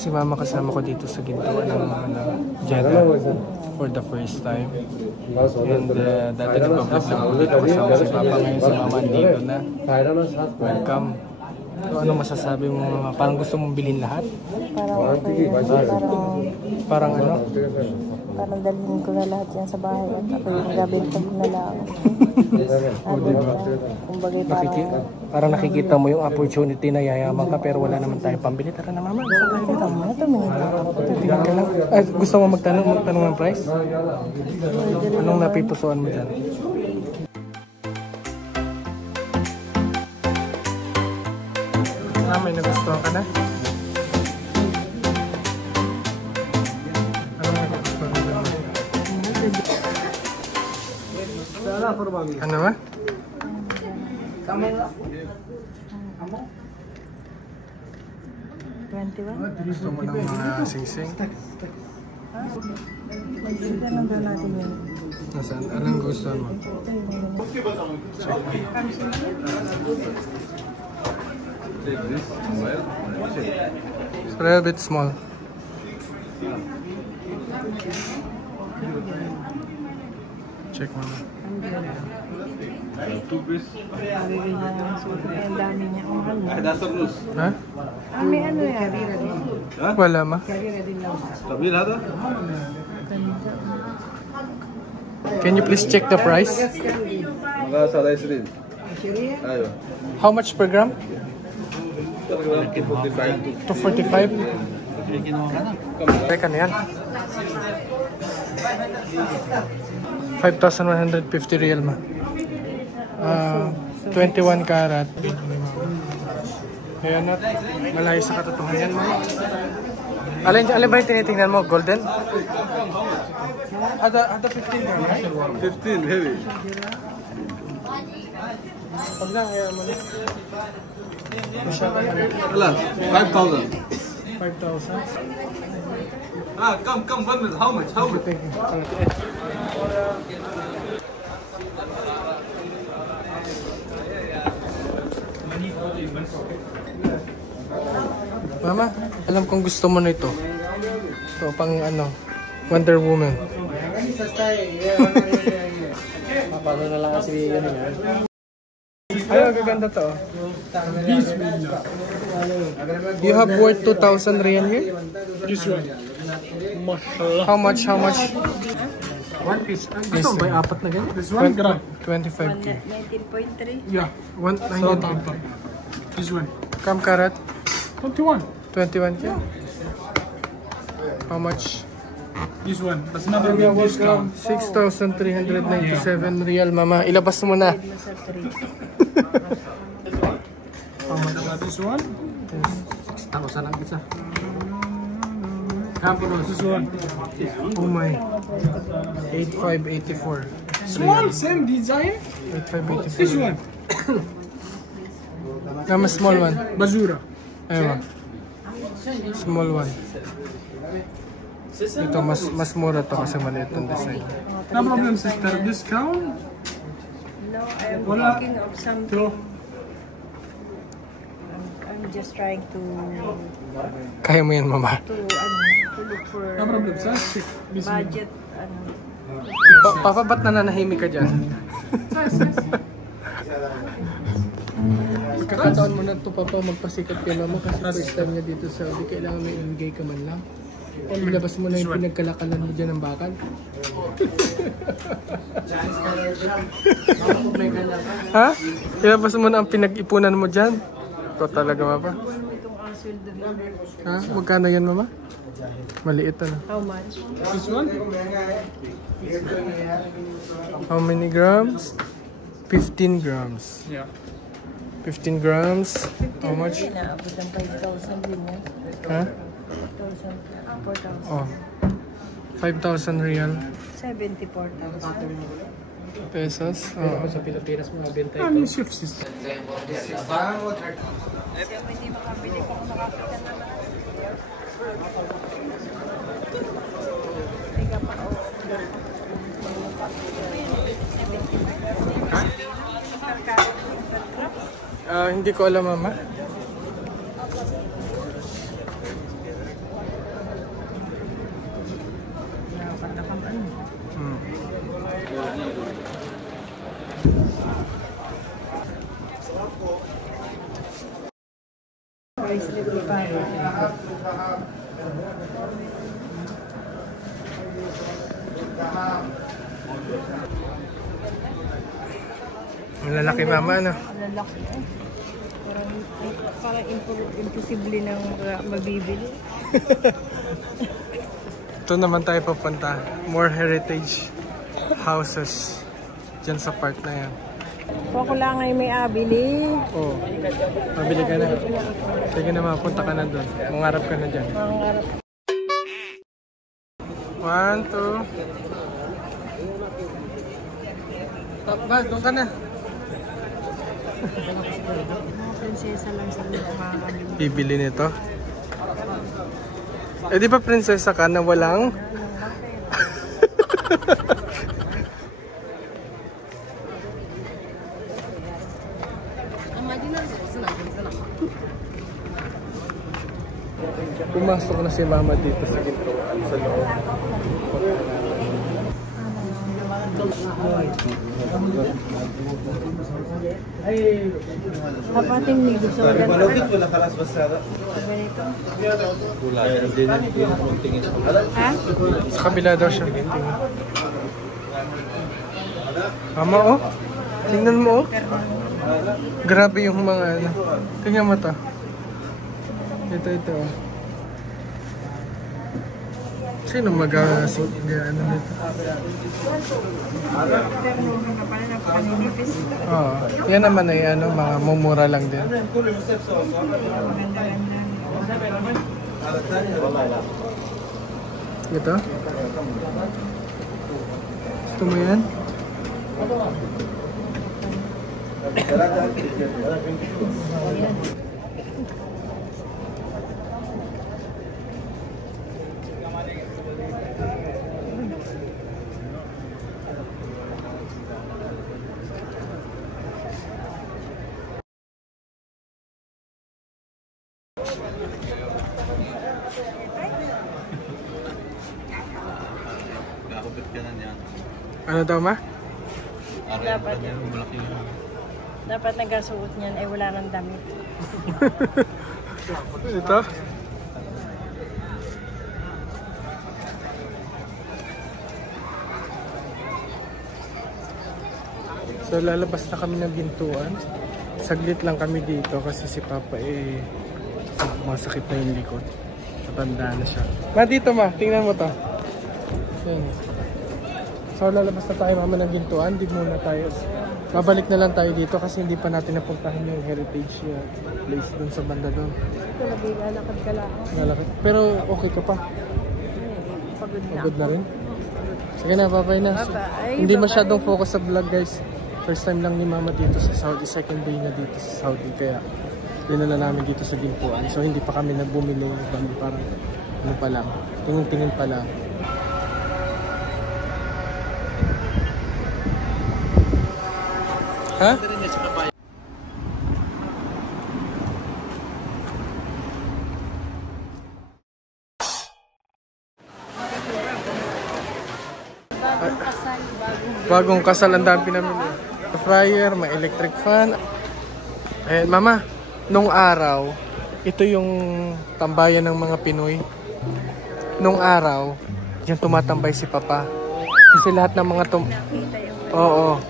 Si Mama kasama ko dito sa gintuan ng Jeddah for the first time. And dati nagpa-vlog lang po dito kasama si Papa. Ngayon si Mama dito na. Welcome. So, ano masasabi mo, Mama? Parang gusto mong bilhin lahat? Parang ano? Parang dalhin ko na lahat yan sa bahay at ako yung gabinta ko na lang. O diba? Parang nakikita mo yung opportunity na yayaman ka pero wala naman tayo pambili. Tara na Mama, gusto tayo dito. Tingnan ka lang. Ay, gusto mo magtanong ng price? Anong napipusuan mo dyan? May nagustuhan ka na? Ano ba? Gusto mo ng mga sing-sing? Ganun daw natin yun. Nasaan? Anong gusto mo? It's a little bit small. Check Mama. Ang dami niya. Ha? May ano yan? Wala ma. Can you please check the price? How much per gram? 245. 245? Teka na yan. 5,150 real ma. 21 karat. Ayan na. Malayo sa katotohanan yan ma. Alin ba yung tinitingnan mo? Golden? Ada 15 gram, right? 15 heavy. Pag lang, kaya mo na. Alas, 5,000. 5,000? Come, 1 minute. How much? Thank you. Mama, alam kong gusto mo na ito. Ito pang ano, Wonder Woman. Paano na lang kasi yan yan? Ay, gaganda to. You have worth 2,000 real here? This one. How much? One piece. Gusto May apat na ganyan? This one? 25k. 19.3. Yeah. 190. This one. Kam karat? 21. 21k. How much? This one. That's another big discount. 6,397 real, Mama. Ilabas mo na. How much about this one? 6,000 ang isa. This one. Oh my. 8,584. Small, same design. 8,584. This one. Mama, small one. Bazura. Ayun. Small one. Ito, mas mura to kasi maliit ang design. No problem, sister. Discount? No, I'm Wala. thinking of something. Two. I'm just trying to Kaya mo yan, Mama. look for No problem, sir. budget. Papa, ba't nananahimik ka dyan? Kakataon mo na ito, Papa, magpasikat kay Mama kasi first time niya dito sa Saudi. Kailangan may ingay ka man lang. Ilabas mo na yung pinagkalakalan mo dyan ng bakal. Ha? Ilabas mo na ang pinag-ipunan mo dyan. Ito talaga, Mama. Ha? Magkano yan, Mama? Maliit ano. How much? This one? How many grams? 15 grams. Yeah. 15 grams. How much? Inaabot ng 5,000 din yan. Ha? 4,000. Oh. 5,000 real. 74,000. pesos. Oo. Sa Pilipinas mga benta I mean, shift system. Hindi makabili kung makakita naman. Tiga pa. Hindi ko alam, mama. Ang lalaki, mama, ano? Ang lalaki eh. Parang imposible nang mabibili. Ito naman tayo papunta. More heritage houses dyan sa part na yan. Kung ako lang ay may abili. Oh, mabili ka na. Sige naman, punta ka na doon. Mangarap ka na dyan. Mangarap. 1, 2. Ba, doon ka na. Mga prinsesa lang sa mga Bibili nito. Eh di ba prinsesa ka na walang? Pumasok na si mama dito sa gintuan sa loob. Kapating may gusto rin. Ha? Sa kabila daw siya. Mama, oh. Tingnan mo, oh. Grabe yung mga ano. Tingnan mo to. Ito, oh. Sino mag-asig ano nito? Oo. Yan naman ay ano, mga mumura lang din. Ito? Gusto mo yan? Ano daw, ma? Dapat nagasuot niyan ay wala nang damit. Ito? So lalabas na kami ng gintuan. Saglit lang kami dito kasi si Papa masakit na yung likod. Matanda na siya. Ma, dito ma, tingnan mo to. Yan. So lalabas na tayo mama ng gintuan. Di muna tayo. Babalik na lang tayo dito kasi hindi pa natin napuntahan yung heritage place dun sa banda dun. Ito, naglalakad ka lang. Lalakad. Pero okay ka pa? Pagod na. Pagod na rin? Sige na, bye-bye na. Bye-bye. Hindi masyadong focus sa vlog, guys. First time lang ni mama dito sa Saudi. Second day na dito sa Saudi. Kaya dinala namin dito sa gintuan. So hindi pa kami nagbumili. Parang ano pa lang. Tingin-tingin pa lang. Ha? Bagong kasal ang dami pinamili. Fryer, may electric fan. Ayan, mama, nung araw, ito yung tambayan ng mga Pinoy. Nung araw, diyan tumatambay si Papa. Kasi lahat ng mga Oo.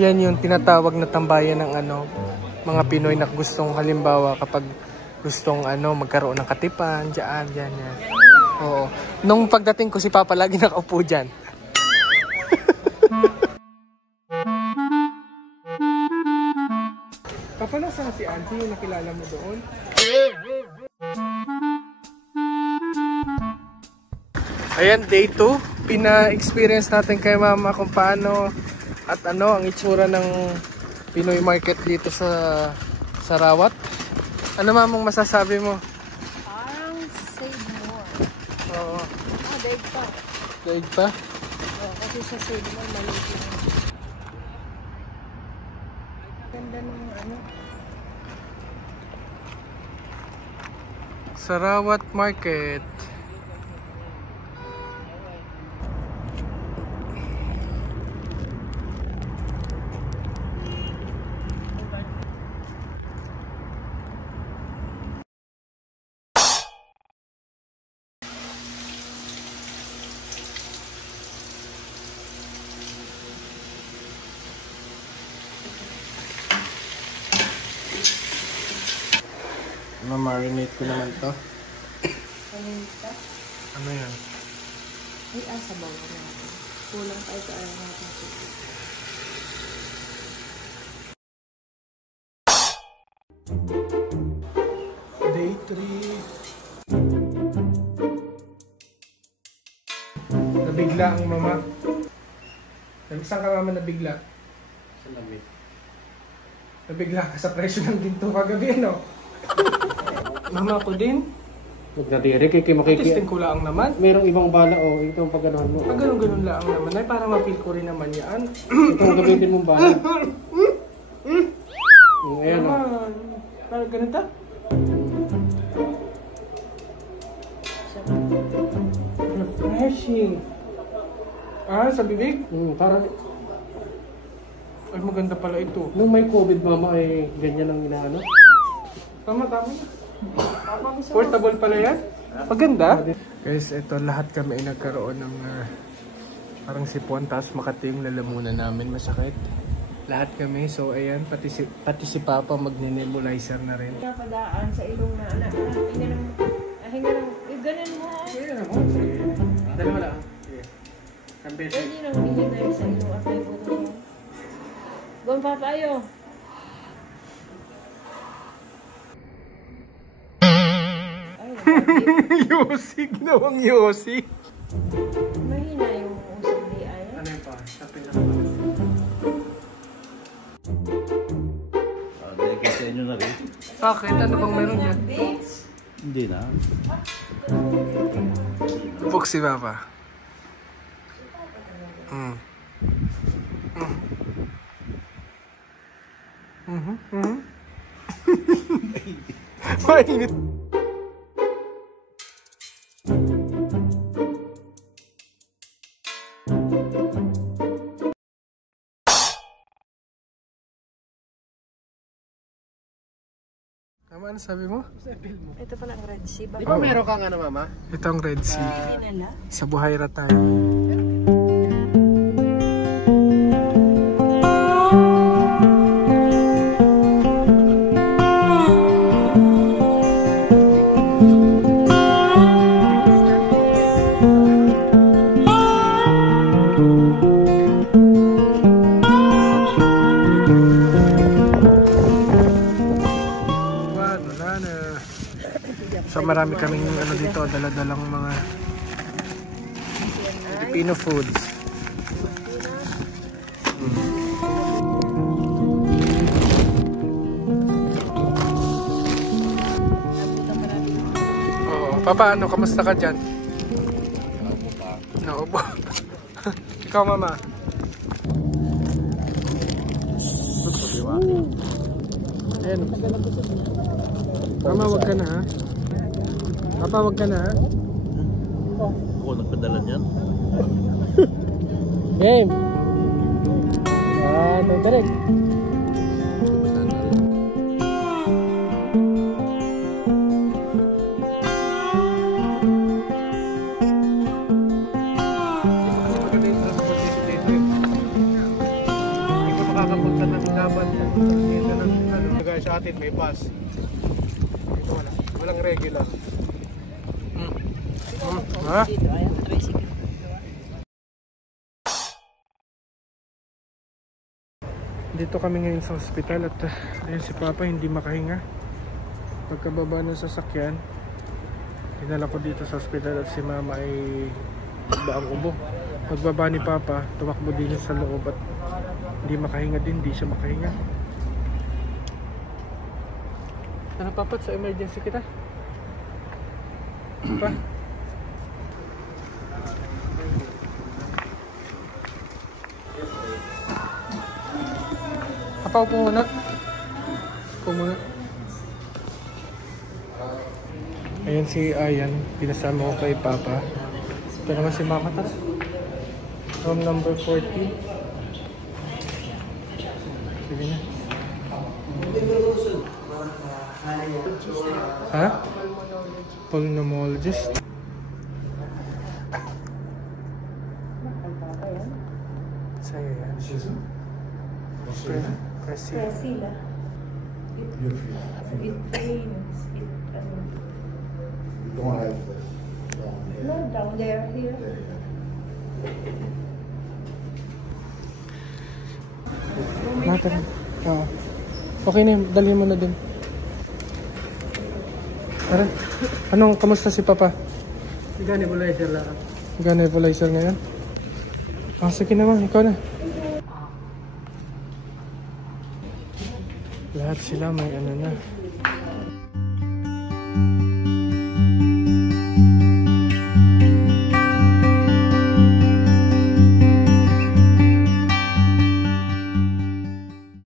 Yan yung tinatawag na tambayan ng mga Pinoy na gustong halimbawa kapag gustong magkaroon ng katipan, diyan. Oo. Nung pagdating ko si Papa lagi nakaupo diyan. Papa, nasa si Auntie yung nakilala mo doon? Ayan, day 2. Pina-experience natin kay mama kung paano At ano ang itsura ng Pinoy market dito sa Sarawat? Ano mamang masasabi mo? Parang save more. Oo. Daig pa. Daig pa? Kasi sa save more, maliit lang. Ganda ng ano. Sarawat Market. Ma-marinate ko naman to. Ano yan? Ay, sabaw natin. Kulang pa ito ayaw natin. Day 3. Nabigla ang mama. Saan ka mama nabigla? Sa lamig. Nabigla ka sa presyo ng ginto kagabi, ano? Mama ko din. Huwag na diri, kaya makikita. Testing ko lang naman. Merong ibang bala, oh. Ito ang pagganuhan mo. Pag ganun-ganun lang naman ay para ma-feel ko rin naman yan. Ito ang gamitin mong bala. Ayan, oh. Naman. Parang ganun ta? Refreshing. Sa bibig? Parang, Ay, maganda pala ito. nung may COVID, mama, ay ganyan ang inaano. Tama na. Portable pala yan? Maganda. Guys, ito lahat kami ay nagkaroon ng parang sipon, tapos makati yung lalamunan namin, masakit. Lahat kami, so ayan, pati si Papa magne-nebulizer na rin. Napadaan sa ilong na anak. Hinga lang. Ganun mo. Dalawa lang. Pwede nang hihingay sa ilong at may buto niya. Gawin Papa, ayo. Yossi, ginawang Yossi. Mahina yung usap di ay. Ano yun pa? Sa Dahil sa inyo na rin. Bakit? Ano bang meron dyan? Hindi na. Book si Papa. Mainit. Tama, ano sabi mo? Ito pala ang Red Sea. Di ba meron kang ano, mama? Ito ang Red Sea. Nila. Sa Buhaira tayo. So marami kaming ano dito, dala-dalang mga Filipino foods. Oo, Papa, ano, kamusta ka dyan? Naubo. Ikaw, Mama? Ayan. Mama, wag ka na, ha? Papa, wag ka na, ha? Ako nagpadala niyan. Game! Direct. Hindi ko makakapunta ng laban. Dito ng ano. Sa atin may bus. Dito wala. Walang regular. Ha? Dito, ayan, tricycle. Dito kami ngayon sa ospital at ayun si Papa hindi makahinga. Pagkababa ng sasakyan, dinala ko dito sa ospital at si Mama ay baang ubo. Pagbaba ni Papa, tumakbo din sa loob at Hindi makahinga din, hindi siya makahinga. Tara papat, sa emergency kita. Pa. Apa, upo muna. Upo muna. Ayan si Ayan, pinasama ko kay Papa. Ito naman si Mama, tara. Room number 14. Sige na. Ha? Pulmonologist. Sa'yo yan. Presi. Sila. It pains. Don't have this down here. No, down there, here. Mata. Oo. Okay na yun, dalhin mo na din. Tara. Anong, kamusta si Papa? Ika nebulizer lang. Gano'n nebulizer ngayon? Sige naman, ikaw na. Lahat sila may ano na.